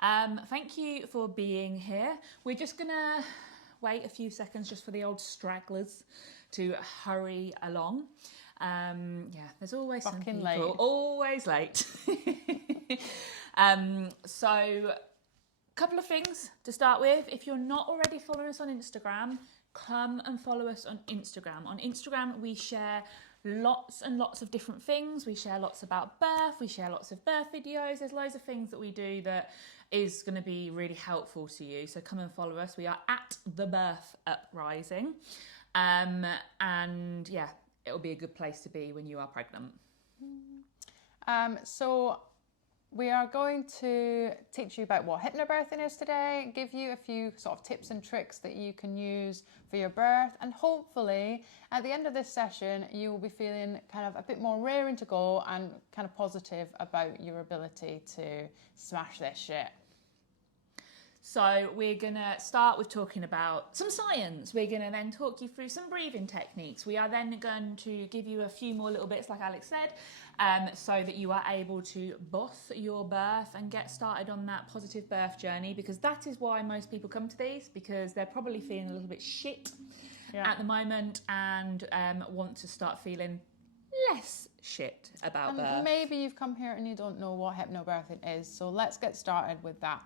Hi, thank you for being here. We're just gonna wait a few seconds just for the old stragglers to hurry along. There's always some Fucking people, late. always late. So couple of things to start with. If you're not already following us on Instagram, come and follow us on Instagram. On Instagram, we share lots and lots of different things. We share lots about birth. We share lots of birth videos. There's loads of things that we do that is going to be really helpful to you. So come and follow us. We are at The Birth Uprising. And yeah, it'll be a good place to be when you are pregnant. So we are going to teach you about what hypnobirthing is today, give you a few sort of tips and tricks that you can use for your birth, and hopefully at the end of this session you will be feeling kind of a bit more raring to go and kind of positive about your ability to smash this shit. So we're going to start with talking about some science. We're going to then talk you through some breathing techniques. We are then going to give you a few more little bits, like Alex said, so that you are able to boss your birth and get started on that positive birth journey, because that is why most people come to these, because they're probably feeling a little bit shit at the moment and want to start feeling less shit about birth. Maybe you've come here and you don't know what hypnobirthing is, so let's get started with that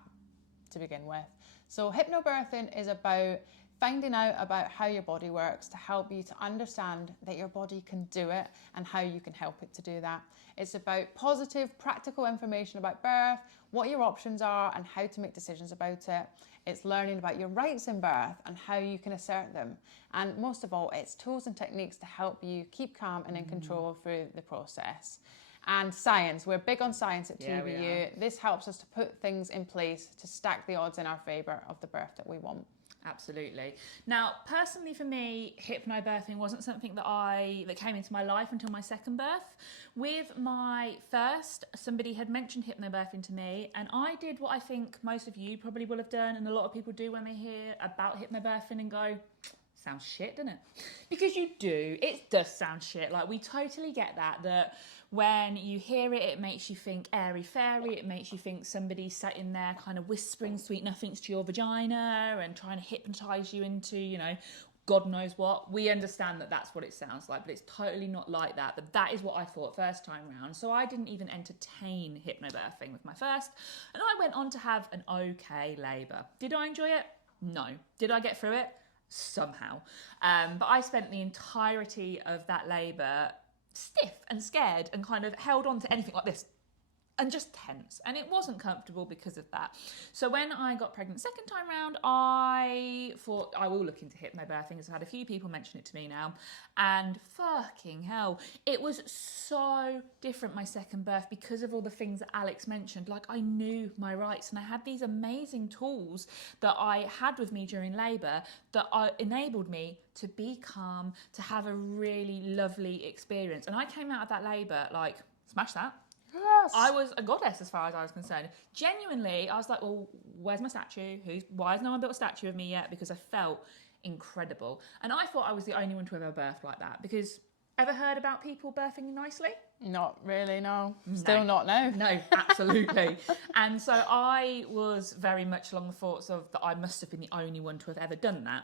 to begin with. So hypnobirthing is about finding out about how your body works to help you to understand that your body can do it and how you can help it to do that. It's about positive, practical information about birth, what your options are and how to make decisions about it. It's learning about your rights in birth and how you can assert them. And most of all, it's tools and techniques to help you keep calm and in control through the process. And science, we're big on science at TBU. This helps us to put things in place to stack the odds in our favour of the birth that we want. Absolutely. Now, personally for me, hypnobirthing wasn't something that came into my life until my second birth. With my first, somebody had mentioned hypnobirthing to me, and I did what I think most of you probably will have done, and a lot of people do when they hear about hypnobirthing and go, sounds shit, doesn't it? Because you do. It does sound shit. Like, we totally get that when you hear it, it makes you think airy-fairy. It makes you think somebody sat in there kind of whispering sweet nothings to your vagina and trying to hypnotise you into, God knows what. We understand that that's what it sounds like, but it's totally not like that. But that is what I thought first time round. So I didn't even entertain hypnobirthing with my first. And I went on to have an okay labour. Did I enjoy it? No. Did I get through it? Somehow. But I spent the entirety of that labour stiff and scared and kind of held on to anything like this and just tense, and it wasn't comfortable because of that. So when I got pregnant second time round, I thought I will look into hypnobirthing, because I've had a few people mention it to me now, and fucking hell, it was so different my second birth because of all the things that Alex mentioned. Like, I knew my rights and I had these amazing tools that I had with me during labour that enabled me to be calm, to have a really lovely experience. And I came out of that labour like, smash that. Yes. I was a goddess as far as I was concerned. Genuinely, I was like, well, where's my statue? Why has no one built a statue of me yet? Because I felt incredible. And I thought I was the only one to ever birth like that. Because, ever heard about people birthing nicely? Not really, no. Still not now. No, absolutely. And so I was very much along the thoughts of that I must have been the only one to have ever done that.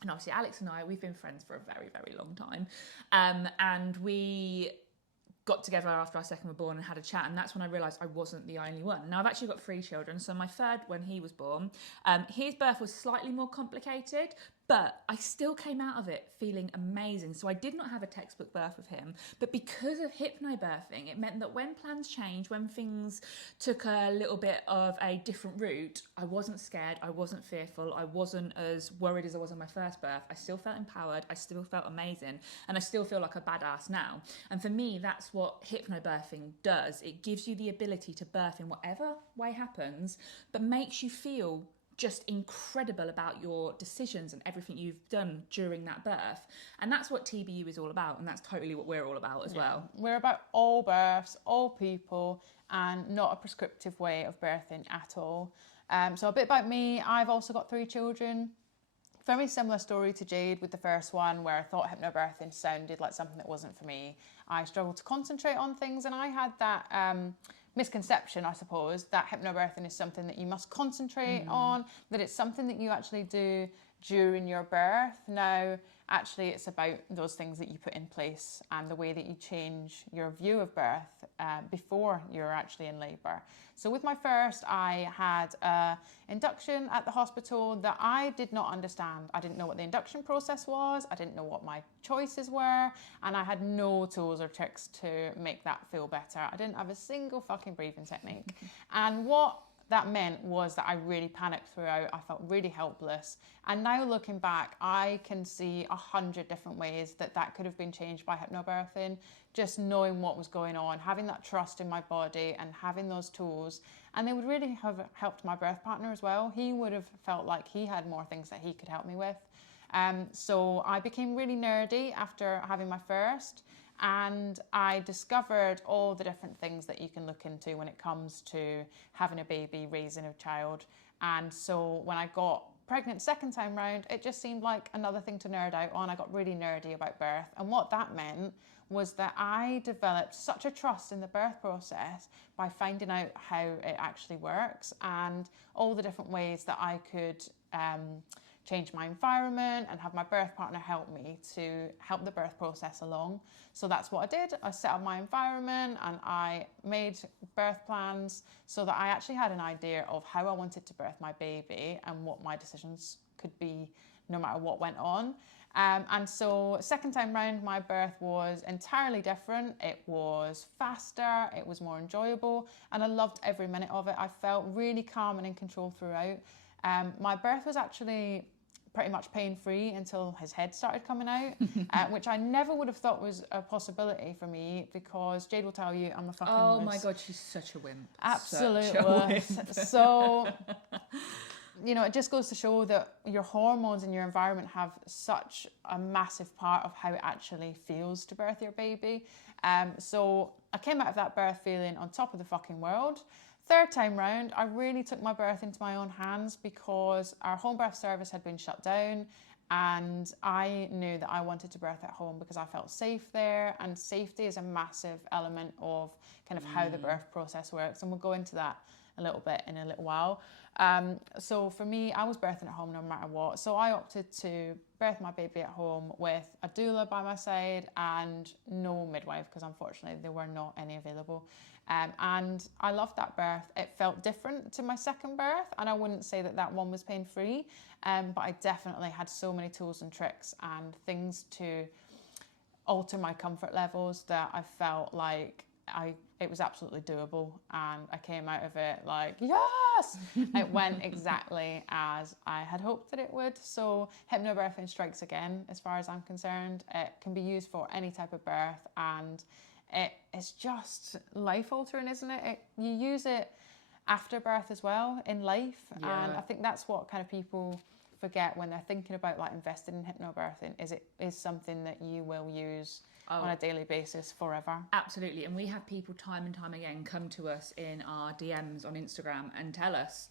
And obviously Alex and I, we've been friends for a very, very long time. And we got together after our second were born and had a chat, and that's when I realised I wasn't the only one. Now, I've actually got 3 children, so my third, when he was born, his birth was slightly more complicated, but I still came out of it feeling amazing. So I did not have a textbook birth with him, but because of hypnobirthing, it meant that when plans changed, when things took a little bit of a different route, I wasn't scared, I wasn't fearful, I wasn't as worried as I was on my first birth. I still felt empowered, I still felt amazing, and I still feel like a badass now. And for me, that's what hypnobirthing does. It gives you the ability to birth in whatever way happens, but makes you feel just incredible about your decisions and everything you've done during that birth. And that's what TBU is all about, and that's totally what we're all about as well. We're about all births, all people, and not a prescriptive way of birthing at all. So a bit about me, I've also got 3 children. Very similar story to Jade with the first one, where I thought hypnobirthing sounded like something that wasn't for me. I struggled to concentrate on things, and I had that misconception, I suppose, that hypnobirthing is something that you must concentrate on, that it's something that you actually do during your birth. Now, actually, it's about those things that you put in place and the way that you change your view of birth before you're actually in labour. So with my first, I had an induction at the hospital that I did not understand. I didn't know what the induction process was. I didn't know what my choices were. And I had no tools or tricks to make that feel better. I didn't have a single fucking breathing technique. And what that meant was that I really panicked throughout. I felt really helpless. And now looking back, I can see 100 different ways that that could have been changed by hypnobirthing. Just knowing what was going on, having that trust in my body and having those tools. And they would really have helped my birth partner as well. He would have felt like he had more things that he could help me with. So I became really nerdy after having my first. And I discovered all the different things that you can look into when it comes to having a baby, raising a child. And so when I got pregnant second time round, it just seemed like another thing to nerd out on. I got really nerdy about birth. And what that meant was that I developed such a trust in the birth process by finding out how it actually works and all the different ways that I could change my environment and have my birth partner help me to help the birth process along. So that's what I did. I set up my environment and I made birth plans so that I actually had an idea of how I wanted to birth my baby and what my decisions could be no matter what went on. And so second time round, my birth was entirely different. It was faster, it was more enjoyable, and I loved every minute of it. I felt really calm and in control throughout. My birth was actually pretty much pain-free until his head started coming out, which I never would have thought was a possibility for me because Jade will tell you I'm a fucking Oh wuss. my God, she's such a wimp. Absolute Such a wuss. wimp. So, you know, it just goes to show that your hormones and your environment have such a massive part of how it actually feels to birth your baby. So I came out of that birth feeling on top of the fucking world. Third time round, I really took my birth into my own hands because our home birth service had been shut down and I knew that I wanted to birth at home because I felt safe there, and safety is a massive element of kind of how the birth process works, and we'll go into that a little bit in a little while. So for me, I was birthing at home no matter what. So I opted to birth my baby at home with a doula by my side and no midwife because unfortunately there were not any available. And I loved that birth. It felt different to my second birth, and I wouldn't say that that one was pain-free, but I definitely had so many tools and tricks and things to alter my comfort levels that I felt like it was absolutely doable, and I came out of it like, yes! It went exactly as I had hoped that it would. So hypnobirthing strikes again, as far as I'm concerned. It can be used for any type of birth, and it's just life-altering, isn't it? You use it after birth as well in life, and I think that's what kind of people forget when they're thinking about like investing in hypnobirthing. It is something that you will use on a daily basis forever. Absolutely. And we have people time and time again come to us in our DMs on Instagram and tell us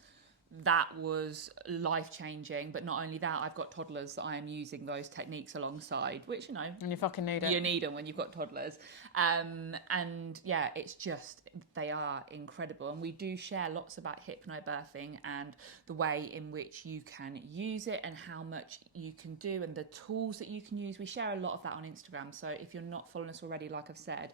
that was life-changing. But not only that, I've got toddlers that I am using those techniques alongside, which, you know, And you fucking need it. You need them when you've got toddlers. And yeah, it's just, they are incredible. And we do share lots about hypnobirthing and the way in which you can use it and how much you can do and the tools that you can use. We share a lot of that on Instagram. So if you're not following us already, like I've said,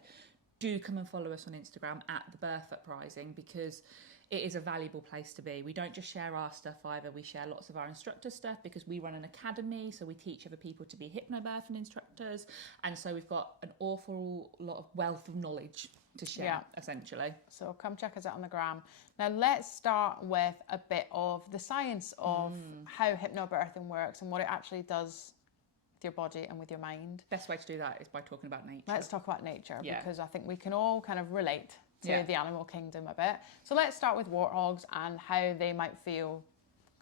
do come and follow us on Instagram at The Birth Uprising, because it is a valuable place to be. We don't just share our stuff either. We share lots of our instructor stuff because we run an academy, so we teach other people to be hypnobirthing instructors. And so we've got an awful lot of wealth of knowledge to share, essentially. So come check us out on the gram. Now let's start with a bit of the science of how hypnobirthing works and what it actually does with your body and with your mind. Best way to do that is by talking about nature. Let's talk about nature, because I think we can all kind of relate to the animal kingdom a bit. So let's start with warthogs and how they might feel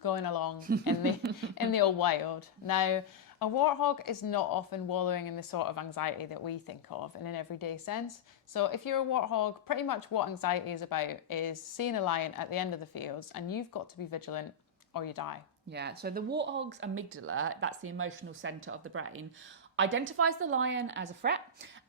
going along in the old wild. Now, a warthog is not often wallowing in the sort of anxiety that we think of in an everyday sense. So if you're a warthog, pretty much what anxiety is about is seeing a lion at the end of the fields and you've got to be vigilant or you die. Yeah, so the warthog's amygdala, that's the emotional centre of the brain, identifies the lion as a threat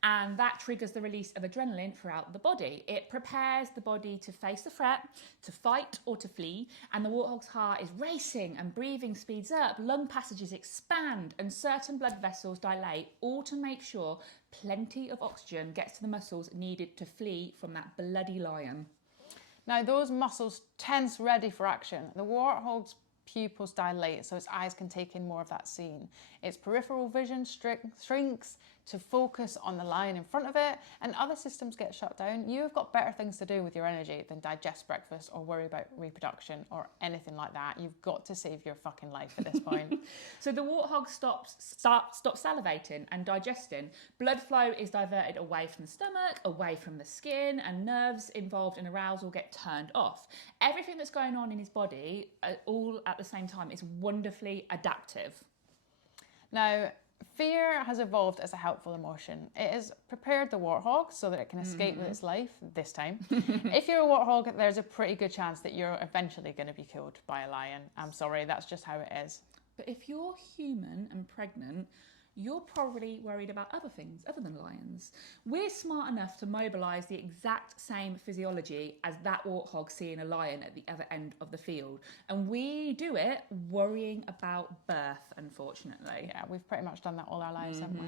and that triggers the release of adrenaline throughout the body. It prepares the body to face the threat, to fight or to flee, and the warthog's heart is racing and breathing speeds up, lung passages expand, and certain blood vessels dilate, all to make sure plenty of oxygen gets to the muscles needed to flee from that bloody lion. Now, those muscles tense, ready for action. The warthog's pupils dilate so its eyes can take in more of that scene. Its peripheral vision shrinks to focus on the lion in front of it, and other systems get shut down. You've got better things to do with your energy than digest breakfast or worry about reproduction or anything like that. You've got to save your fucking life at this point. So the warthog stops salivating and digesting. Blood flow is diverted away from the stomach, away from the skin, and nerves involved in arousal get turned off. Everything that's going on in his body, all at the same time, is wonderfully adaptive. Now, fear has evolved as a helpful emotion. It has prepared the warthog so that it can escape with its life, this time. If you're a warthog, there's a pretty good chance that you're eventually going to be killed by a lion. I'm sorry, that's just how it is. But if you're human and pregnant, you're probably worried about other things other than lions. We're smart enough to mobilise the exact same physiology as that warthog seeing a lion at the other end of the field. And we do it worrying about birth, unfortunately. Yeah, we've pretty much done that all our lives, haven't we?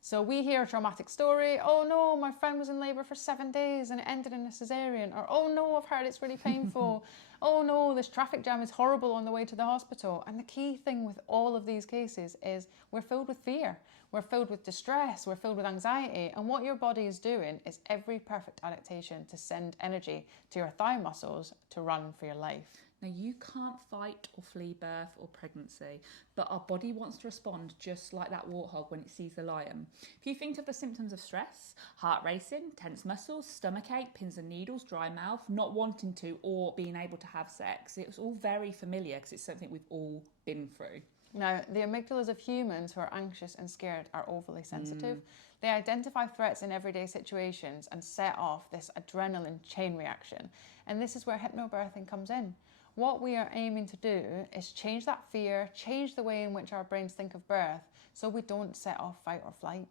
So we hear a traumatic story. Oh no, my friend was in labour for 7 days and it ended in a cesarean. Or, oh no, I've heard it's really painful. Oh no, this traffic jam is horrible on the way to the hospital. And the key thing with all of these cases is we're filled with fear. We're filled with distress. We're filled with anxiety. And what your body is doing is every perfect adaptation to send energy to your thigh muscles to run for your life. Now, you can't fight or flee birth or pregnancy, but our body wants to respond just like that warthog when it sees the lion. If you think of the symptoms of stress, heart racing, tense muscles, stomachache, pins and needles, dry mouth, not wanting to or being able to have sex, it's all very familiar because it's something we've all been through. Now, the amygdalas of humans who are anxious and scared are overly sensitive. They identify threats in everyday situations and set off this adrenaline chain reaction. And this is where hypnobirthing comes in. What we are aiming to do is change that fear, change the way in which our brains think of birth so we don't set off fight or flight.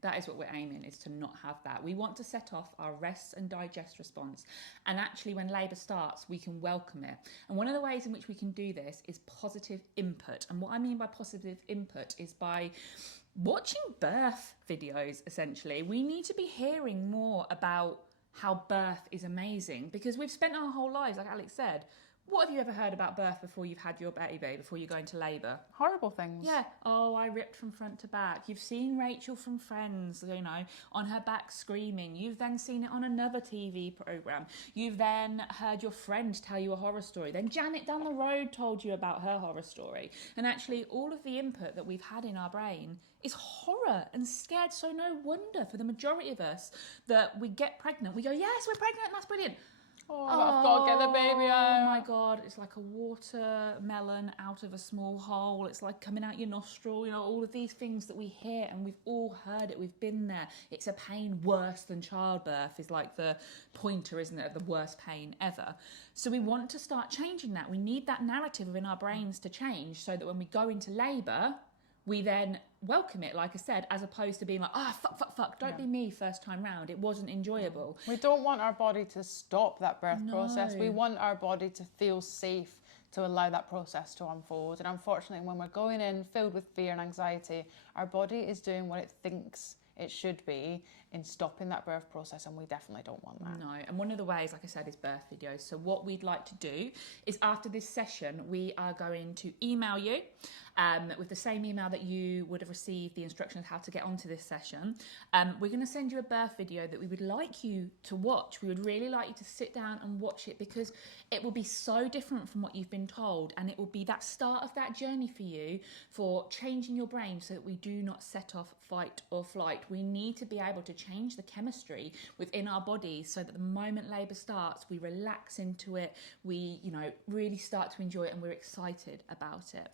That is what we're aiming, is to not have that. We want to set off our rest and digest response. And actually, when labour starts, we can welcome it. And one of the ways in which we can do this is positive input. And what I mean by positive input is by watching birth videos, essentially. We need to be hearing more about how birth is amazing, because we've spent our whole lives, like Alex said, what have you ever heard about birth before you've had your baby, before you go into labour? Horrible things. Yeah. Oh, I ripped from front to back. You've seen Rachel from Friends, you know, on her back screaming. You've then seen it on another TV programme. You've then heard your friend tell you a horror story. Then Janet down the road told you about her horror story. And actually, all of the input that we've had in our brain is horror and scared. So no wonder for the majority of us that we get pregnant. We go, yes, we're pregnant. That's brilliant. Oh, I've got to get the baby out. Oh my God, it's like a watermelon out of a small hole. It's like coming out your nostril, you know, all of these things that we hear, and we've all heard it, we've been there. It's a pain worse than childbirth is like the pointer, isn't it, of the worst pain ever. So we want to start changing that. We need that narrative within our brains to change so that when we go into labour, we then welcome it, like I said, as opposed to being like, fuck, don't be me first time round. It wasn't enjoyable. We don't want our body to stop that birth process. We want our body to feel safe to allow that process to unfold. And unfortunately, when we're going in filled with fear and anxiety, our body is doing what it thinks it should be in stopping that birth process, and we definitely don't want that. No, and one of the ways, like I said, is birth videos. So what we'd like to do is after this session, we are going to email you with the same email that you would have received the instructions how to get onto this session. We're going to send you a birth video that we would like you to watch. We would really like you to sit down and watch it, because it will be so different from what you've been told, and it will be that start of that journey for you for changing your brain so that we do not set off fight or flight. We need to be able to change the chemistry within our bodies so that the moment labour starts, we relax into it, we, you know, really start to enjoy it, and we're excited about it.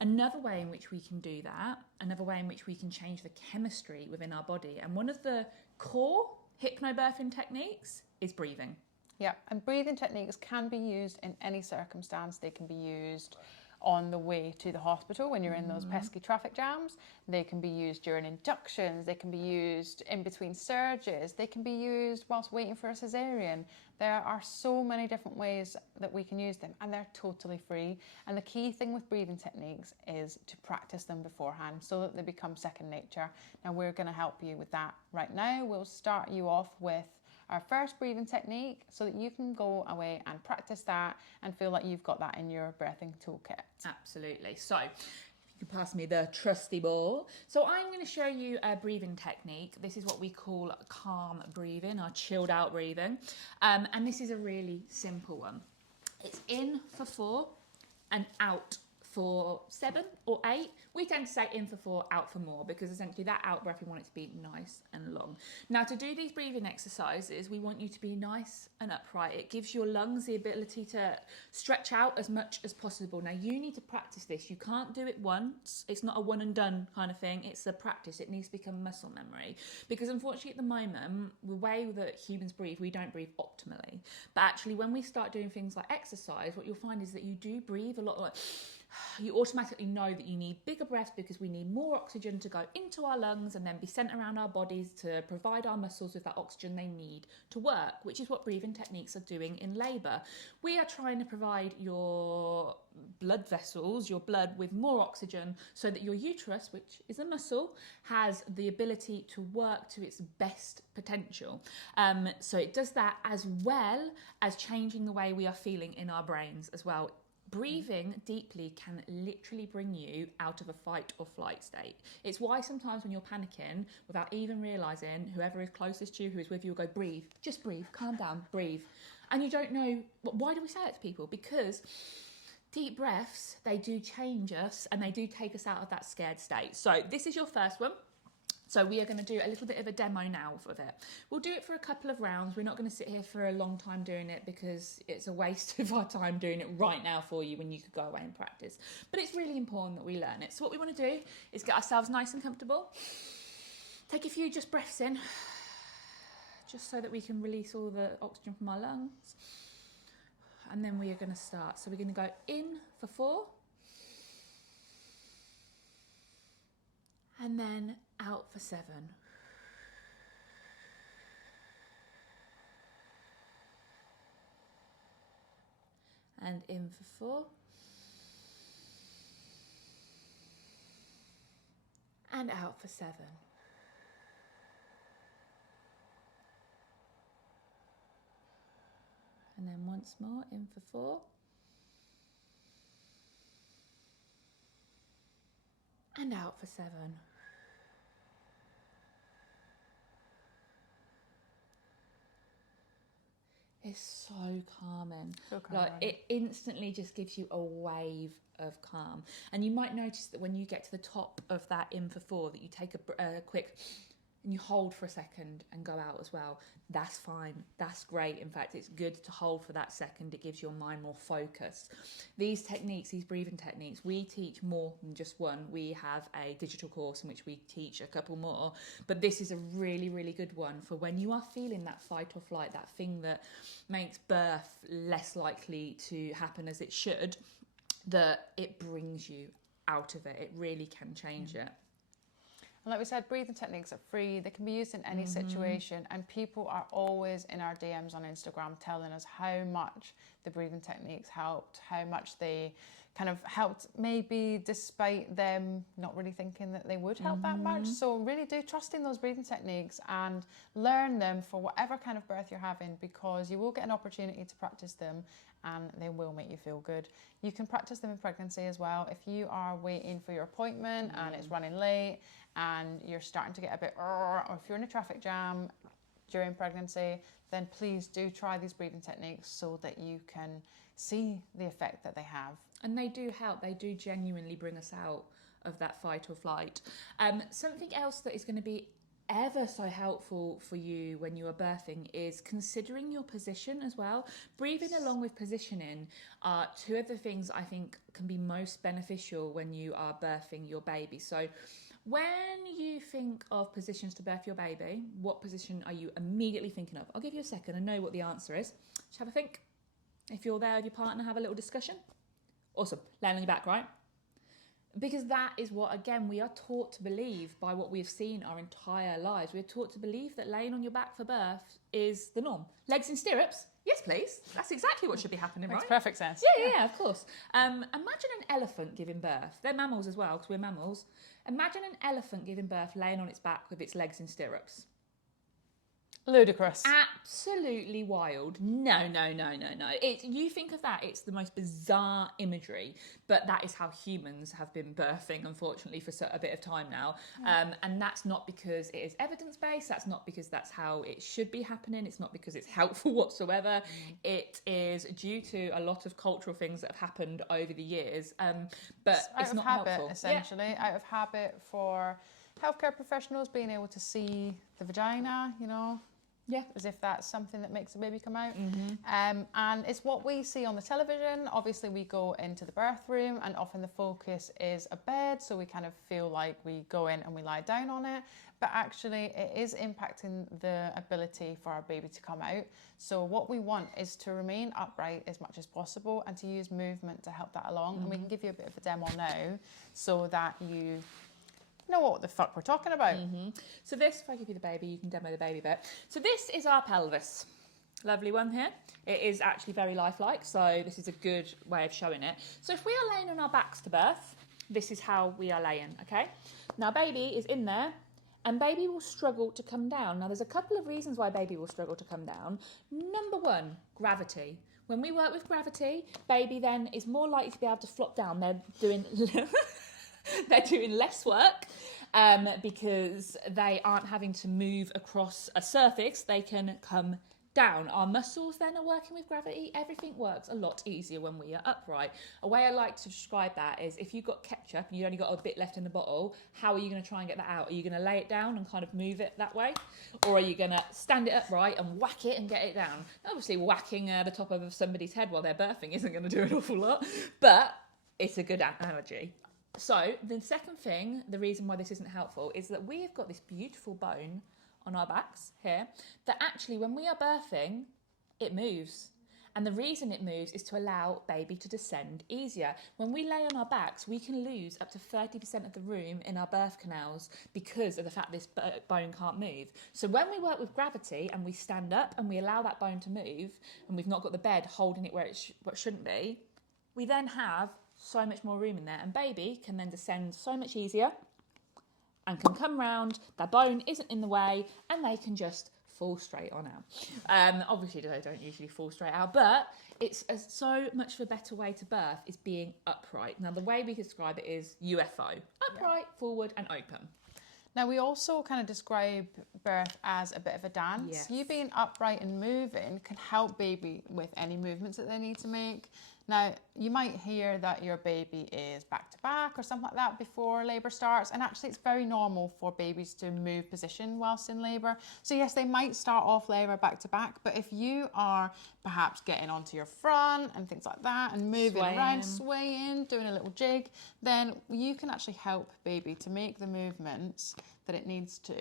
Another way in which we can do that, another way in which we can change the chemistry within our body, and one of the core hypnobirthing techniques is breathing. Yeah, and breathing techniques can be used in any circumstance. They can be used on the way to the hospital when you're in those pesky traffic jams. They can be used during inductions. They can be used in between surges. They can be used whilst waiting for a cesarean. There are so many different ways that we can use them, and they're totally free. And the key thing with breathing techniques is to practice them beforehand so that they become second nature. Now, we're going to help you with that right now. We'll start you off with our first breathing technique so that you can go away and practice that and feel like you've got that in your birthing toolkit. Absolutely. So you can pass me the trusty ball. So I'm going to show you a breathing technique. This is what we call calm breathing, or chilled out breathing. And this is a really simple one. It's in for 4 and out for 7 or 8. We tend to say in for 4, out for more, because essentially that out breath, we want it to be nice and long. Now, to do these breathing exercises, we want you to be nice and upright. It gives your lungs the ability to stretch out as much as possible. Now, you need to practice this. You can't do it once. It's not a one and done kind of thing. It's a practice. It needs to become muscle memory, because unfortunately at the moment, the way that humans breathe, we don't breathe optimally. But actually, when we start doing things like exercise, what you'll find is that you do breathe a lot like... You automatically know that you need bigger breaths, because we need more oxygen to go into our lungs and then be sent around our bodies to provide our muscles with that oxygen they need to work, which is what breathing techniques are doing in labour. We are trying to provide your blood vessels, your blood, with more oxygen so that your uterus, which is a muscle, has the ability to work to its best potential. So it does that, as well as changing the way we are feeling in our brains as well. Breathing deeply can literally bring you out of a fight or flight state. It's why sometimes when you're panicking, without even realising, whoever is closest to you, who is with you, will go, breathe, just breathe, calm down, breathe. And you don't know, why do we say it to people? Because deep breaths, they do change us and they do take us out of that scared state. So this is your first one. So we are going to do a little bit of a demo now of it. We'll do it for a couple of rounds. We're not going to sit here for a long time doing it, because it's a waste of our time doing it right now for you when you could go away and practice. But it's really important that we learn it. So what we want to do is get ourselves nice and comfortable. Take a few just breaths in, just so that we can release all the oxygen from our lungs. And then we are going to start. So we're going to go in for 4. And then out for 7. And in for 4. And out for 7. And then once more, in for 4. And out for 7. It's so calming. So calming. Like, it instantly just gives you a wave of calm. And you might notice that when you get to the top of that in for 4, that you take a quick, and you hold for a second and go out as well. That's fine. That's great. In fact, it's good to hold for that second. It gives your mind more focus. These techniques, these breathing techniques, we teach more than just one. We have a digital course in which we teach a couple more, but this is a really, really good one for when you are feeling that fight or flight, that thing that makes birth less likely to happen as it should, that it brings you out of it. It really can change it. And like we said, breathing techniques are free. They can be used in any situation. And people are always in our DMs on Instagram telling us how much the breathing techniques helped, how much they kind of helped, maybe despite them not really thinking that they would help that much. So really do trust in those breathing techniques and learn them for whatever kind of birth you're having, because you will get an opportunity to practice them and they will make you feel good. You can practice them in pregnancy as well. If you are waiting for your appointment and it's running late and you're starting to get a bit, or if you're in a traffic jam during pregnancy, then please do try these breathing techniques so that you can see the effect that they have. And they do help. They do genuinely bring us out of that fight or flight. Something else that is going to be ever so helpful for you when you are birthing is considering your position as well. Breathing along with positioning are two of the things I think can be most beneficial when you are birthing your baby. So when you think of positions to birth your baby, what position are you immediately thinking of? I'll give you a second and know what the answer is. Just have a think. If you're there with your partner, have a little discussion. Awesome. Laying on your back, right? Because that is what, again, we are taught to believe by what we've seen our entire lives. We're taught to believe that laying on your back for birth is the norm. Legs in stirrups? Yes, please. That's exactly what should be happening, right? Makes perfect sense. Yeah, of course. Imagine an elephant giving birth. They're mammals as well, because we're mammals. Imagine an elephant giving birth laying on its back with its legs in stirrups. Ludicrous. Absolutely wild. No. You think of that, it's the most bizarre imagery, but that is how humans have been birthing, unfortunately, for a bit of time now. And that's not because it is evidence-based. That's not because that's how it should be happening. It's not because it's helpful whatsoever. It is due to a lot of cultural things that have happened over the years. But it's not out of habit, helpful. essentially. Yeah. Out of habit for healthcare professionals being able to see the vagina, you know. Yeah. As if that's something that makes a baby come out. And it's what we see on the television. Obviously, we go into the birth room and often the focus is a bed. So we kind of feel like we go in and we lie down on it. But actually, it is impacting the ability for our baby to come out. So what we want is to remain upright as much as possible and to use movement to help that along. And we can give you a bit of a demo now so that you know what the fuck we're talking about. So this, if I give you the baby, you can demo the baby bit. So this is our pelvis. Lovely one here. It is actually very lifelike, so this is a good way of showing it. So if we are laying on our backs to birth, this is how we are laying, okay? Now baby is in there, and baby will struggle to come down. Now there's a couple of reasons why baby will struggle to come down. Number one, gravity. When we work with gravity, baby then is more likely to be able to flop down. They're doing less work because they aren't having to move across a surface. They can come down. Our muscles then are working with gravity. Everything works a lot easier when we are upright. A way I like to describe that is if you've got ketchup and you've only got a bit left in the bottle, how are you going to try and get that out? Are you going to lay it down and kind of move it that way? Or are you going to stand it upright and whack it and get it down? Obviously, whacking the top of somebody's head while they're birthing isn't going to do an awful lot, but it's a good analogy. So the second thing, the reason why this isn't helpful, is that we have got this beautiful bone on our backs here that actually when we are birthing, it moves. And the reason it moves is to allow baby to descend easier. When we lay on our backs, we can lose up to 30% of the room in our birth canals because of the fact this bone can't move. So when we work with gravity and we stand up and we allow that bone to move, and we've not got the bed holding it where it shouldn't be, we then have so much more room in there, and baby can then descend so much easier and can come round, their bone isn't in the way, and they can just fall straight on out. Obviously they don't usually fall straight out, but it's so much of a better way to birth is being upright. Now the way we describe it is UFO, upright, forward and open. Now we also kind of describe birth as a bit of a dance. Yes. You being upright and moving can help baby with any movements that they need to make. Now, you might hear that your baby is back to back or something like that before labour starts, and actually it's very normal for babies to move position whilst in labour. So yes, they might start off labour back to back, but if you are perhaps getting onto your front and things like that and moving around, swaying, doing a little jig, then you can actually help baby to make the movements that it needs to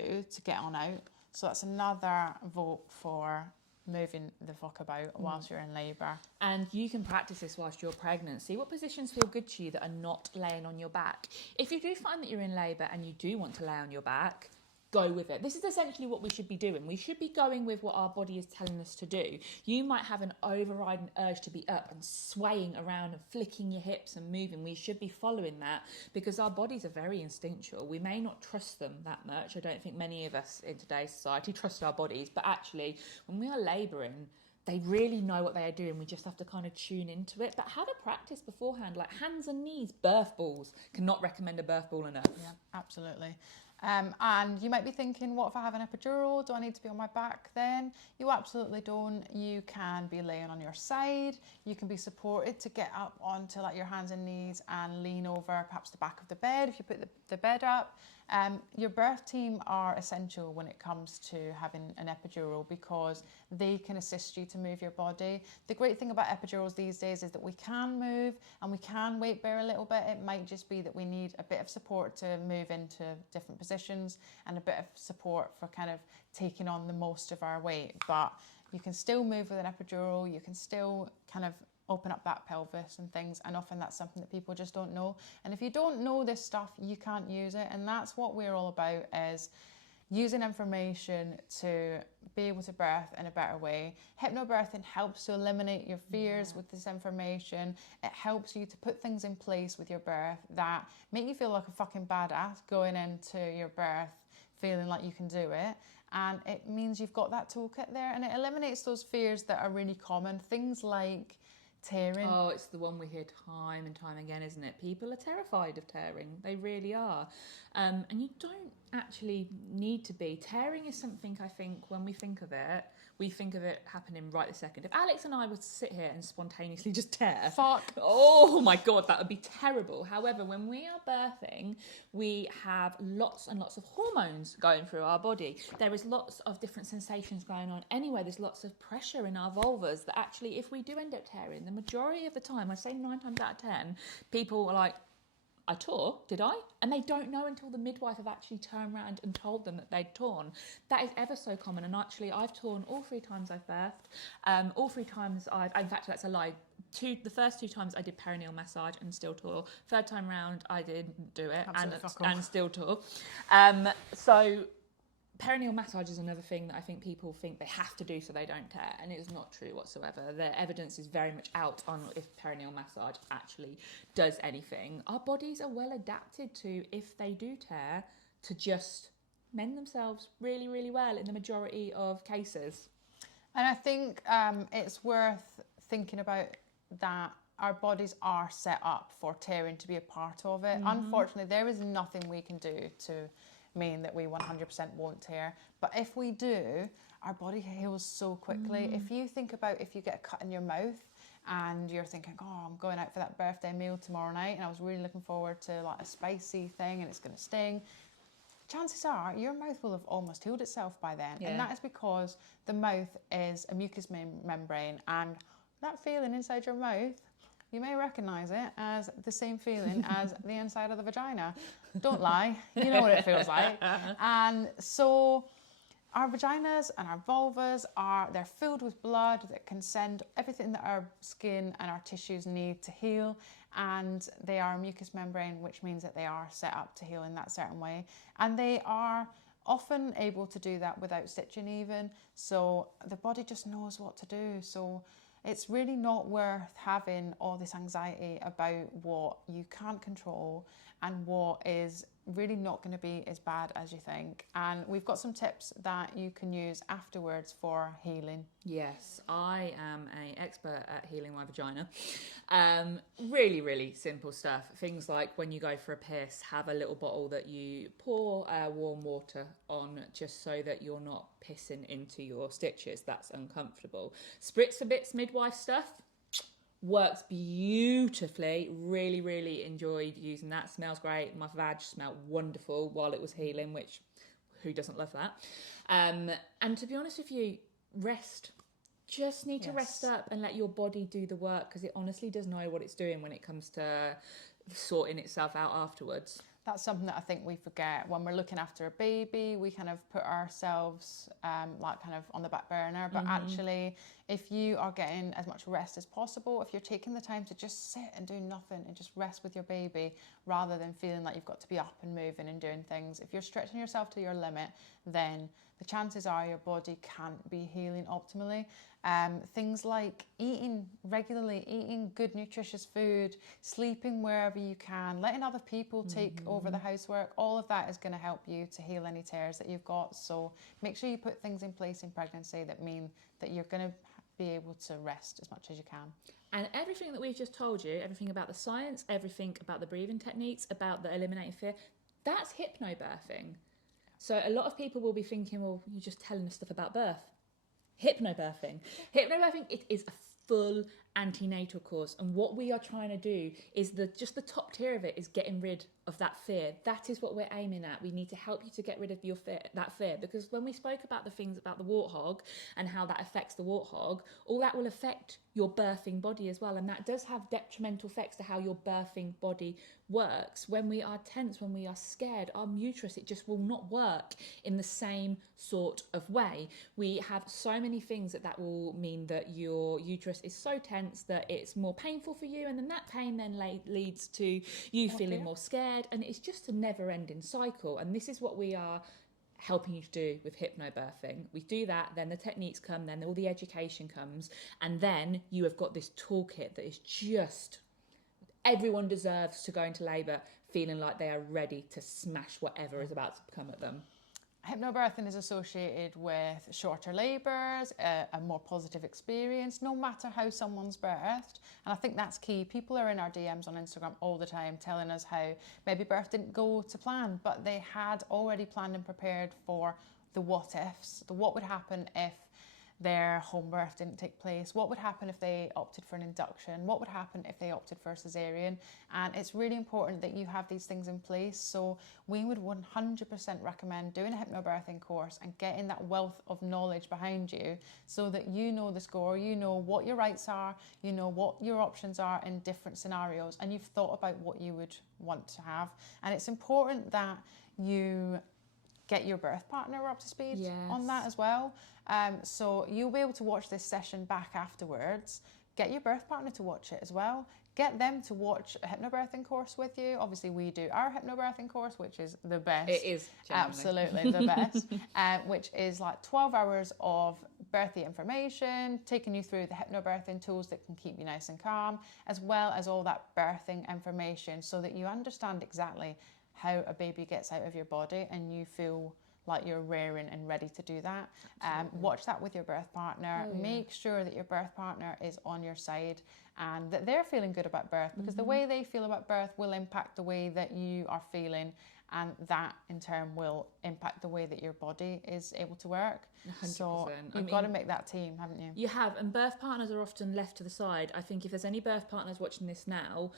get on out. So that's another vote for moving the fuck about whilst you're in labour. And you can practice this whilst you're pregnant. See what positions feel good to you that are not laying on your back. If you do find that you're in labour and you do want to lay on your back, go with it. This is essentially what we should be doing. We should be going with what our body is telling us to do. You might have an overriding urge to be up and swaying around and flicking your hips and moving. We should be following that because our bodies are very instinctual. We may not trust them that much. I don't think many of us in today's society trust our bodies, but actually when we are labouring, they really know what they are doing. We just have to kind of tune into it. But have a practice beforehand, like hands and knees, birth balls. Cannot recommend a birth ball enough. Yeah, absolutely. And you might be thinking, what if I have an epidural? Do I need to be on my back then? You absolutely don't. You can be laying on your side. You can be supported to get up onto like your hands and knees and lean over perhaps the back of the bed if you put the bed up. Your birth team are essential when it comes to having an epidural because they can assist you to move your body. The great thing about epidurals these days is that we can move and we can weight bear a little bit. It might just be that we need a bit of support to move into different positions and a bit of support for kind of taking on the most of our weight. But you can still move with an epidural. You can still kind of open up that pelvis and things, and often that's something that people just don't know. And if you don't know this stuff, you can't use it, and that's what we're all about, is using information to be able to birth in a better way. Hypnobirthing helps to eliminate your fears with this information. It helps you to put things in place with your birth that make you feel like a fucking badass going into your birth, feeling like you can do it. And it means you've got that toolkit there, and it eliminates those fears that are really common. Things like tearing. Oh, it's the one we hear time and time again, isn't it? People are terrified of tearing. They really are. And you don't actually need to be. Tearing is something, I think, when we think of it, we think of it happening right this second. If Alex and I were to sit here and spontaneously just tear... Fuck. Oh my God, that would be terrible. However, when we are birthing, we have lots and lots of hormones going through our body. There is lots of different sensations going on anyway. There's lots of pressure in our vulvas that actually, if we do end up tearing, the majority of the time, I say 9 times out of 10, people are like, I tore, did I? And they don't know until the midwife have actually turned around and told them that they'd torn. That is ever so common. And actually, I've torn all 3 times I've birthed. All 3 times in fact, that's a lie. The first 2 times I did perineal massage and still tore. Third time round, I didn't do it and still tore. So perineal massage is another thing that I think people think they have to do so they don't tear, and it is not true whatsoever. The evidence is very much out on if perineal massage actually does anything. Our bodies are well adapted to, if they do tear, to just mend themselves really, really well in the majority of cases. And I think it's worth thinking about that our bodies are set up for tearing to be a part of it. Unfortunately, there is nothing we can do to mean that we 100% won't tear. But if we do, our body heals so quickly. If you think about if you get a cut in your mouth and you're thinking, oh, I'm going out for that birthday meal tomorrow night and I was really looking forward to like a spicy thing and it's going to sting, chances are your mouth will have almost healed itself by then. And that is because the mouth is a mucous membrane, and that feeling inside your mouth, you may recognise it as the same feeling as the inside of the vagina. Don't lie, you know what it feels like. And so our vaginas and our vulvas they're filled with blood that can send everything that our skin and our tissues need to heal. And they are a mucous membrane, which means that they are set up to heal in that certain way. And they are often able to do that without stitching even. So the body just knows what to do. So it's really not worth having all this anxiety about what you can't control and what is really not going to be as bad as you think. And we've got some tips that you can use afterwards for healing. Yes, I am an expert at healing my vagina. Really, really simple stuff. Things like when you go for a piss, have a little bottle that you pour warm water on just so that you're not pissing into your stitches. That's uncomfortable. Spritzer bits midwife stuff works beautifully. Really, really enjoyed using that. Smells great. My vag smelled wonderful while it was healing, which who doesn't love that? And to be honest with you, rest. Just need to rest up and let your body do the work, because it honestly does know what it's doing when it comes to sorting itself out afterwards. That's something that I think we forget when we're looking after a baby. We kind of put ourselves like kind of on the back burner, but actually if you are getting as much rest as possible, if you're taking the time to just sit and do nothing and just rest with your baby rather than feeling like you've got to be up and moving and doing things, if you're stretching yourself to your limit, then the chances are your body can't be healing optimally. Things like eating regularly, eating good nutritious food, sleeping wherever you can, letting other people take over the housework, all of that is going to help you to heal any tears that you've got. So make sure you put things in place in pregnancy that mean that you're going to be able to rest as much as you can. And everything that we've just told you, everything about the science, everything about the breathing techniques, about the eliminating fear, that's hypnobirthing. So a lot of people will be thinking, well, you're just telling us stuff about birth. Hypnobirthing. Hypnobirthing, it is a full antenatal course, and what we are trying to do is just the top tier of it is getting rid of that fear. That is what we're aiming at. We need to help you to get rid of that fear, because when we spoke about the things about the warthog and how that affects the warthog, all that will affect your birthing body as well, and that does have detrimental effects to how your birthing body works. When we are tense, when we are scared, our uterus, it just will not work in the same sort of way. We have so many things that will mean that your uterus is so tense intense that it's more painful for you, and then that pain then leads to you feeling more scared, and it's just a never-ending cycle. And this is what we are helping you to do with hypnobirthing. We do that, then the techniques come, then all the education comes, and then you have got this toolkit that is just, everyone deserves to go into labour feeling like they are ready to smash whatever is about to come at them. Hypnobirthing is associated with shorter labours, a more positive experience, no matter how someone's birthed. And I think that's key. People are in our DMs on Instagram all the time telling us how maybe birth didn't go to plan, but they had already planned and prepared for the what ifs, the what would happen if their home birth didn't take place, what would happen if they opted for an induction, what would happen if they opted for a cesarean. And it's really important that you have these things in place. So we would 100% recommend doing a hypnobirthing course and getting that wealth of knowledge behind you so that you know the score, you know what your rights are, you know what your options are in different scenarios, and you've thought about what you would want to have. And it's important that you get your birth partner up to speed on that as well. So you'll be able to watch this session back afterwards. Get your birth partner to watch it as well. Get them to watch a hypnobirthing course with you. Obviously, we do our hypnobirthing course, which is the best. It is genuinely. Absolutely the best. Which is like 12 hours of birthy information, taking you through the hypnobirthing tools that can keep you nice and calm, as well as all that birthing information so that you understand exactly how a baby gets out of your body and you feel like you're raring and ready to do that. Watch that with your birth partner. Make sure that your birth partner is on your side and that they're feeling good about birth, because the way they feel about birth will impact the way that you are feeling, and that in turn will impact the way that your body is able to work. 100%. So you've got to make that team, haven't you? You have, and birth partners are often left to the side. I think if there's any birth partners watching this now,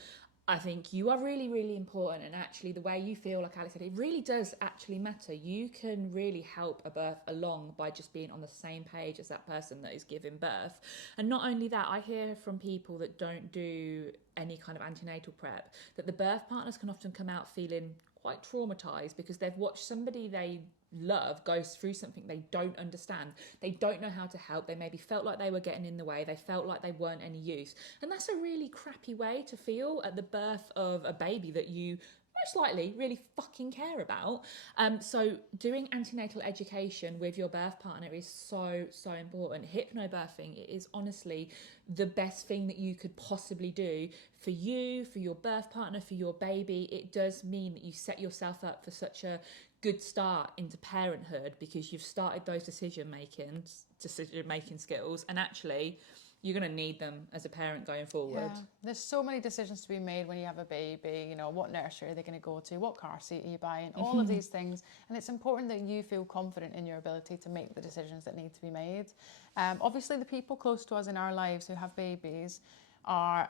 I think you are really, really important, and actually the way you feel, like Alex said, it really does actually matter. You can really help a birth along by just being on the same page as that person that is giving birth. And not only that, I hear from people that don't do any kind of antenatal prep that the birth partners can often come out feeling quite traumatized because they've watched somebody they love goes through something they don't understand. They don't know how to help. They maybe felt like they were getting in the way. They felt like they weren't any use. And that's a really crappy way to feel at the birth of a baby that you most likely really fucking care about. So doing antenatal education with your birth partner is so, so important. Hypnobirthing is honestly the best thing that you could possibly do for you, for your birth partner, for your baby. It does mean that you set yourself up for such a good start into parenthood because you've started those decision making skills, and actually you're going to need them as a parent going forward. Yeah. There's so many decisions to be made when you have a baby. You know, what nursery are they going to go to? What car seat are you buying? All of these things. And it's important that you feel confident in your ability to make the decisions that need to be made. Obviously, the people close to us in our lives who have babies are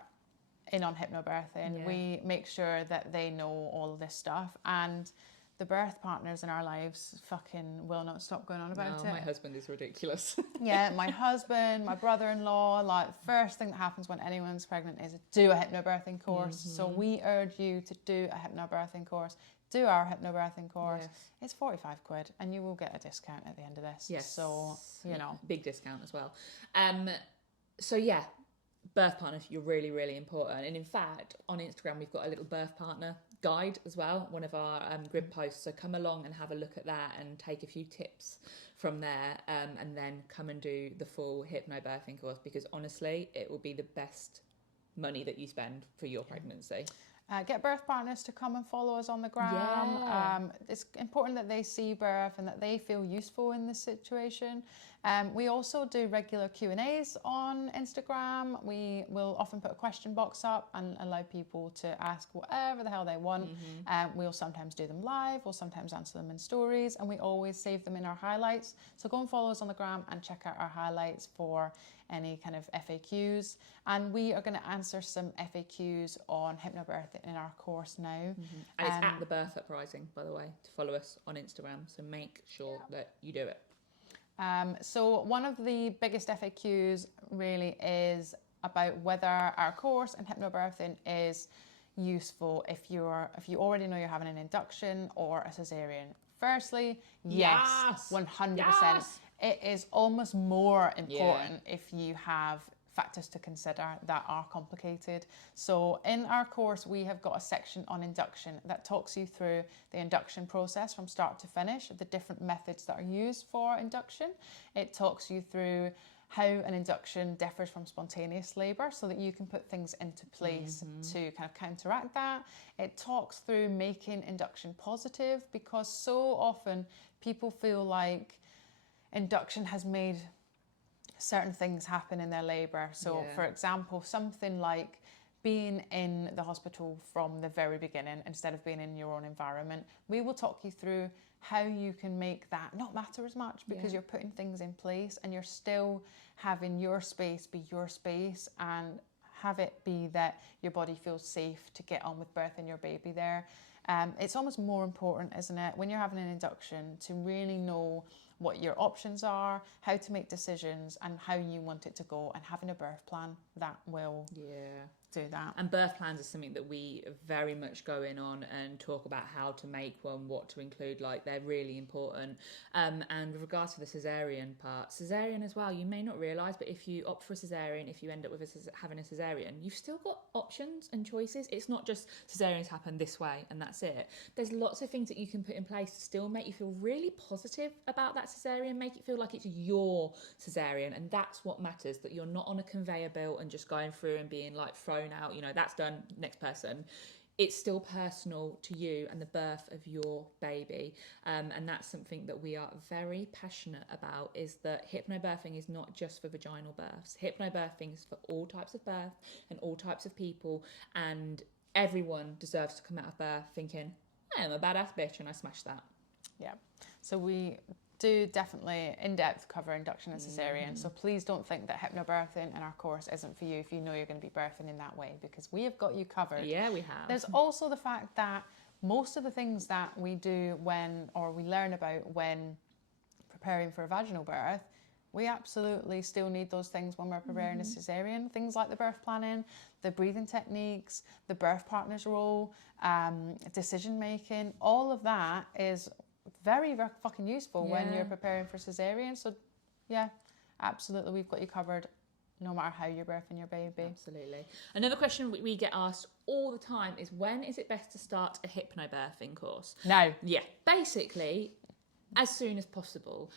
in on hypnobirthing. Yeah. We make sure that they know all of this stuff. And the birth partners in our lives fucking will not stop going on about it. My husband is ridiculous. Yeah, my husband, my brother-in-law, like first thing that happens when anyone's pregnant is do a hypnobirthing course. So we urge you to do a hypnobirthing course. Do our hypnobirthing course. Yes. It's 45 quid and you will get a discount at the end of this. Yes. So, you know. Big discount as well. So yeah, birth partners, you're really, really important. And in fact, on Instagram, we've got a little birth partner guide as well, one of our grid posts. So come along and have a look at that and take a few tips from there, and then come and do the full hypnobirthing course, because honestly, it will be the best money that you spend for your pregnancy. Get birth partners to come and follow us on the gram. Yeah. It's important that they see birth and that they feel useful in this situation. We also do regular Q&As on Instagram. We will often put a question box up and allow people to ask whatever the hell they want. We'll sometimes do them live, we'll sometimes answer them in stories, and we always save them in our highlights. So go and follow us on the gram and check out our highlights for any kind of FAQs. And we are going to answer some FAQs on hypnobirthing in our course now. And it's at the Birth Uprising, by the way, to follow us on Instagram. So make sure that you do it. So one of the biggest FAQs really is about whether our course in hypnobirthing is useful if you already know you're having an induction or a cesarean. Firstly, yes, 100%. Yes. It is almost more important if you have factors to consider that are complicated. So in our course, we have got a section on induction that talks you through the induction process from start to finish, the different methods that are used for induction. It talks you through how an induction differs from spontaneous labour so that you can put things into place to kind of counteract that. It talks through making induction positive, because so often people feel like induction has made certain things happen in their labour. So for example, something like being in the hospital from the very beginning instead of being in your own environment. We will talk you through how you can make that not matter as much, because you're putting things in place and you're still having your space be your space, and have it be that your body feels safe to get on with birthing your baby there. It's almost more important, isn't it, when you're having an induction, to really know what your options are, how to make decisions, and how you want it to go, and having a birth plan that will do that. And birth plans are something that we very much go in on and talk about how to make one, what to include. Like, they're really important. And with regards to the cesarean part, cesarean as well, you may not realise, but if you opt for a cesarean, if you end up with having a cesarean, you've still got options and choices. It's not just cesareans happen this way and that's it. There's lots of things that you can put in place to still make you feel really positive about that cesarean, make it feel like it's your cesarean, and that's what matters, that you're not on a conveyor belt and just going through and being like thrown out, you know, that's done, next person. It's still personal to you and the birth of your baby, and that's something that we are very passionate about, is that hypnobirthing is not just for vaginal births. Hypnobirthing is for all types of birth and all types of people, and everyone deserves to come out of birth thinking, I am a badass bitch and I smashed that. Yeah, so we do definitely in-depth cover induction and cesarean, so please don't think that hypnobirthing in our course isn't for you if you know you're going to be birthing in that way, because we have got you covered. Yeah, we have. There's also the fact that most of the things that we do when, or we learn about when preparing for a vaginal birth, we absolutely still need those things when we're preparing a cesarean. Things like the birth planning, the breathing techniques, the birth partner's role, decision making, all of that is very, very fucking useful when you're preparing for cesarean. So yeah, absolutely, we've got you covered no matter how you're birthing your baby. Absolutely. Another question we get asked all the time is, when is it best to start a hypnobirthing course? Now. Yeah, basically as soon as possible.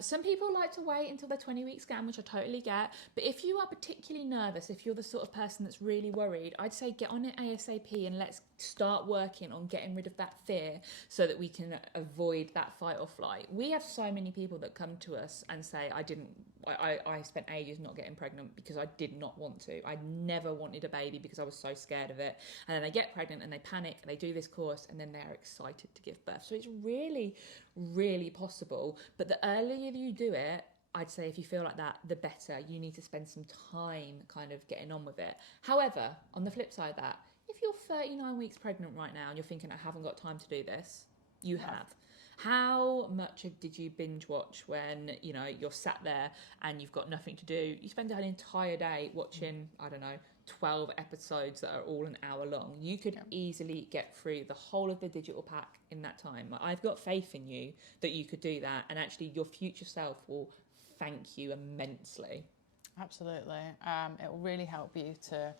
Some people like to wait until their 20-week scan, which I totally get. But if you are particularly nervous, if you're the sort of person that's really worried, I'd say get on it ASAP and let's start working on getting rid of that fear so that we can avoid that fight or flight. We have so many people that come to us and say, I spent ages not getting pregnant because I did not want to. I never wanted a baby because I was so scared of it. And then they get pregnant and they panic and they do this course and then they're excited to give birth. So it's really, really possible. But the earlier you do it, I'd say if you feel like that, the better. You need to spend some time kind of getting on with it. However, on the flip side of that, if you're 39 weeks pregnant right now and you're thinking, I haven't got time to do this, you have. How much did you binge watch when, you know, you're sat there and you've got nothing to do? You spend an entire day watching, I don't know, 12 episodes that are all an hour long. You could easily get through the whole of the digital pack in that time. Like, I've got faith in you that you could do that, and actually your future self will thank you immensely. Absolutely. It will really help you to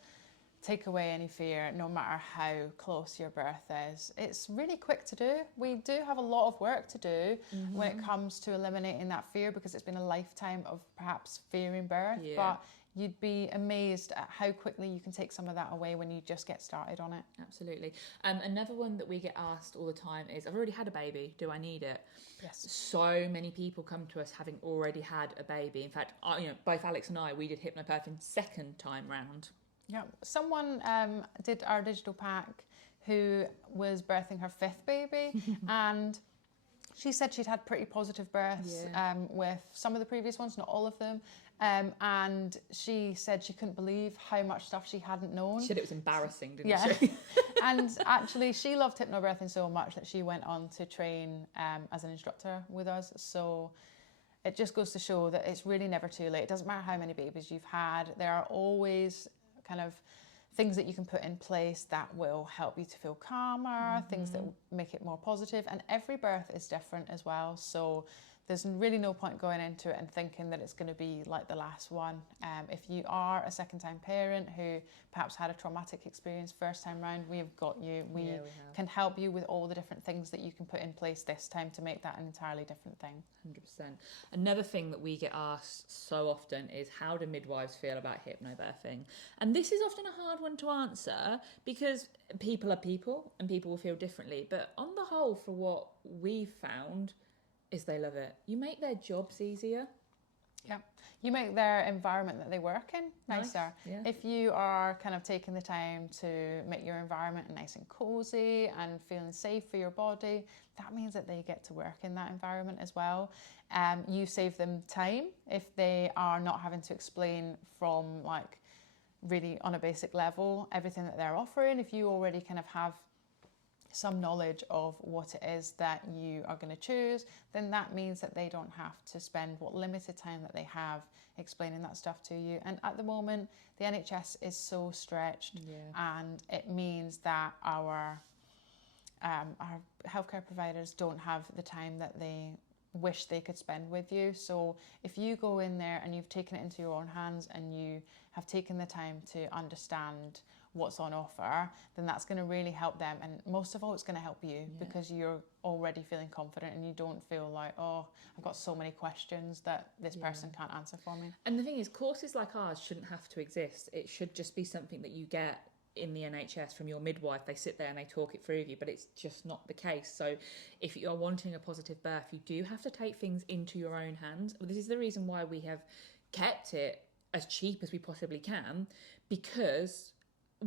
take away any fear, no matter how close your birth is. It's really quick to do. We do have a lot of work to do when it comes to eliminating that fear, because it's been a lifetime of perhaps fearing birth. But you'd be amazed at how quickly you can take some of that away when you just get started on it. Absolutely. Another one that we get asked all the time is, I've already had a baby, do I need it? Yes. So many people come to us having already had a baby. In fact, both Alex and I, we did hypnobirthing second time round. Yeah, someone did our digital pack who was birthing her fifth baby and she said she'd had pretty positive births with some of the previous ones, not all of them. And she said she couldn't believe how much stuff she hadn't known. She said it was embarrassing, didn't she? And actually she loved hypnobirthing so much that she went on to train as an instructor with us. So it just goes to show that it's really never too late. It doesn't matter how many babies you've had. There are always kind of things that you can put in place that will help you to feel calmer, things that will make it more positive. And every birth is different as well. So there's really no point going into it and thinking that it's going to be like the last one. If you are a second-time parent who perhaps had a traumatic experience first time round, we've got you. We can help you with all the different things that you can put in place this time to make that an entirely different thing. 100%. Another thing that we get asked so often is, how do midwives feel about hypnobirthing? And this is often a hard one to answer because people are people and people will feel differently. But on the whole, for what we've found, is they love it. You make their jobs easier. Yeah, you make their environment that they work in nicer. Yeah. If you are kind of taking the time to make your environment nice and cozy and feeling safe for your body, that means that they get to work in that environment as well. You save them time if they are not having to explain from like really on a basic level everything that they're offering. If you already kind of have some knowledge of what it is that you are going to choose, then that means that they don't have to spend what limited time that they have explaining that stuff to you. And at the moment, the NHS is so stretched, and it means that our healthcare providers don't have the time that they wish they could spend with you. So if you go in there and you've taken it into your own hands and you have taken the time to understand what's on offer, then that's going to really help them, and most of all it's going to help you because you're already feeling confident and you don't feel like, oh, I've got so many questions that this person can't answer for me. And the thing is, courses like ours shouldn't have to exist. It should just be something that you get in the NHS from your midwife. They sit there and they talk it through with you, but it's just not the case. So if you're wanting a positive birth, you do have to take things into your own hands. This is the reason why we have kept it as cheap as we possibly can, because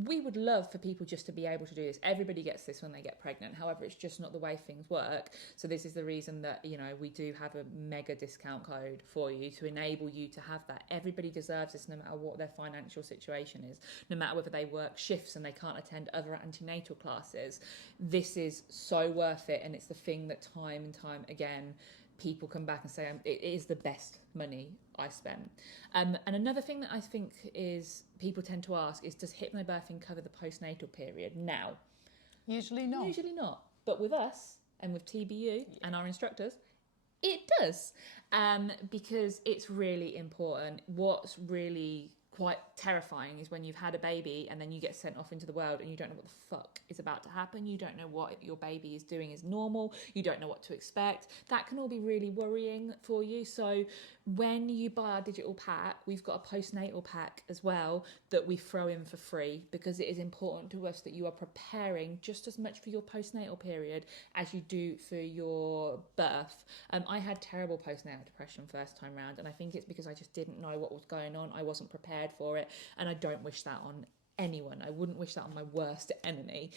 we would love for people just to be able to do this. Everybody gets this when they get pregnant. However, it's just not the way things work. So this is the reason that, you know, we do have a mega discount code for you to enable you to have that. Everybody deserves this, no matter what their financial situation is, no matter whether they work shifts and they can't attend other antenatal classes. This is so worth it. And it's the thing that time and time again, people come back and say, it is the best money I spent. And another thing that I think is people tend to ask is, does hypnobirthing cover the postnatal period? Now, usually not. But with us and with TBU and our instructors, it does, because it's really important. What's really quite terrifying is when you've had a baby and then you get sent off into the world and you don't know what the fuck is about to happen. You don't know what your baby is doing is normal. You don't know what to expect. That can all be really worrying for you. So when you buy our digital pack, we've got a postnatal pack as well that we throw in for free, because it is important to us that you are preparing just as much for your postnatal period as you do for your birth. I had terrible postnatal depression first time round, and I think it's because I just didn't know what was going on. I wasn't prepared for it, and I don't wish that on anyone. I wouldn't wish that on my worst enemy.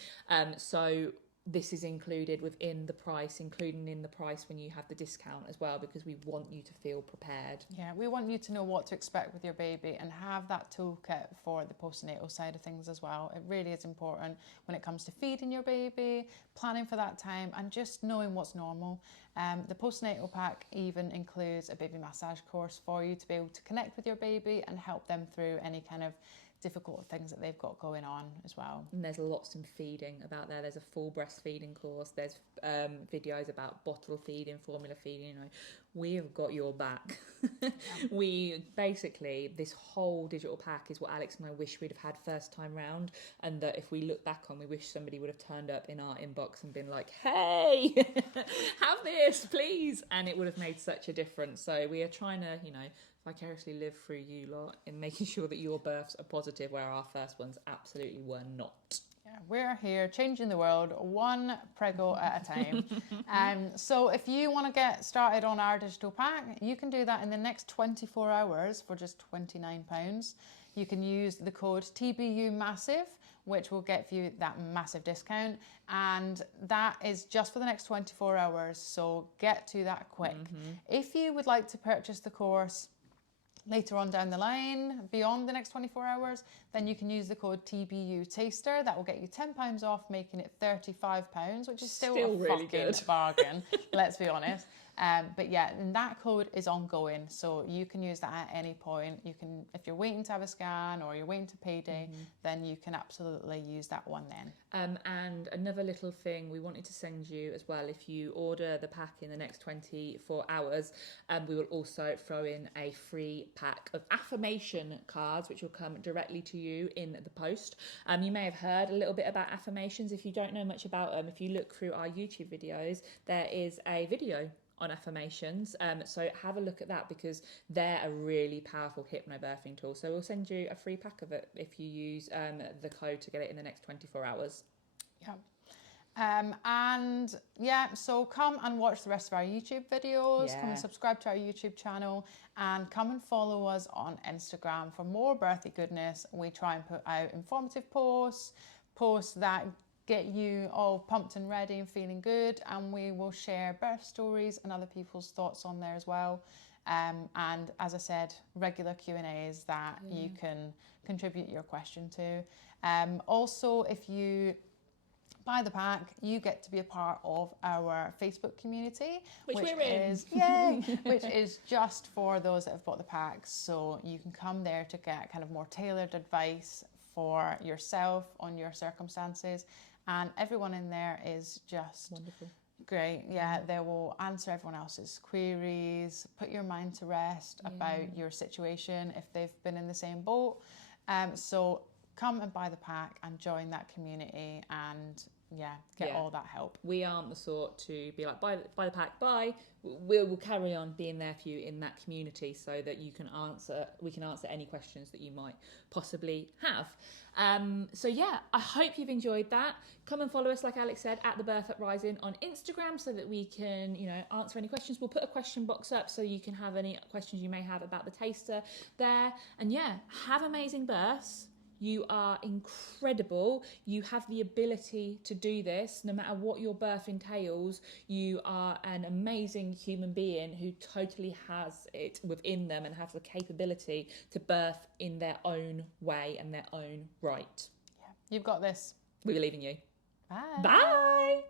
So this is included within the price, including in the price when you have the discount as well, because we want you to feel prepared. Yeah, we want you to know what to expect with your baby and have that toolkit for the postnatal side of things as well. It really is important when it comes to feeding your baby, planning for that time, and just knowing what's normal. The postnatal pack even includes a baby massage course for you to be able to connect with your baby and help them through any kind of difficult things that they've got going on as well. And there's lots of feeding about there. There's a full breastfeeding course. There's videos about bottle feeding, formula feeding. You know, we have got your back. We basically, this whole digital pack is what Alex and I wish we'd have had first time round, and that if we look back on, we wish somebody would have turned up in our inbox and been like, hey, have this please, and it would have made such a difference. So we are trying to, you know, vicariously live through you lot in making sure that your births are positive, where our first ones absolutely were not. Yeah, we're here changing the world one prego at a time. So if you want to get started on our digital pack, you can do that in the next 24 hours for just £29. You can use the code TBUMassive, which will get you that massive discount, and that is just for the next 24 hours, so get to that quick. If you would like to purchase the course later on down the line, beyond the next 24 hours, then you can use the code TBU Taster. That will get you £10 off, making it £35, which is still a really fucking good bargain, let's be honest. But yeah, and that code is ongoing, so you can use that at any point. You can, if you're waiting to have a scan or you're waiting to payday, then then you can absolutely use that one then. And another little thing we wanted to send you as well, if you order the pack in the next 24 hours, we will also throw in a free pack of affirmation cards, which will come directly to you in the post. You may have heard a little bit about affirmations. If you don't know much about them, if you look through our YouTube videos, there is a video on affirmations, so have a look at that, because they're a really powerful hypnobirthing tool. So we'll send you a free pack of it if you use the code to get it in the next 24 hours. And yeah, so come and watch the rest of our YouTube videos, come and subscribe to our YouTube channel, and come and follow us on Instagram for more birthy goodness. We try and put out informative posts that get you all pumped and ready and feeling good, and we will share birth stories and other people's thoughts on there as well. And as I said, regular Q&As that you can contribute your question to. Also, if you buy the pack, you get to be a part of our Facebook community, which we're in. which is just for those that have bought the pack. So you can come there to get kind of more tailored advice for yourself on your circumstances. And everyone in there is just wonderful. Great. Yeah, they will answer everyone else's queries, put your mind to rest about your situation if they've been in the same boat. So come and buy the pack and join that community and get all that help. We aren't the sort to be like, buy the pack, bye. We'll carry on being there for you in that community, so that we can answer any questions that you might possibly have. So yeah, I hope you've enjoyed that. Come and follow us, like Alex said, at The Birth Uprising on Instagram, so that we can, answer any questions. We'll put a question box up so you can have any questions you may have about the taster there. And yeah, have amazing births. You are incredible. You have the ability to do this. No matter what your birth entails, you are an amazing human being who totally has it within them and has the capability to birth in their own way and their own right. Yeah, you've got this. We believe in you. Bye. Bye.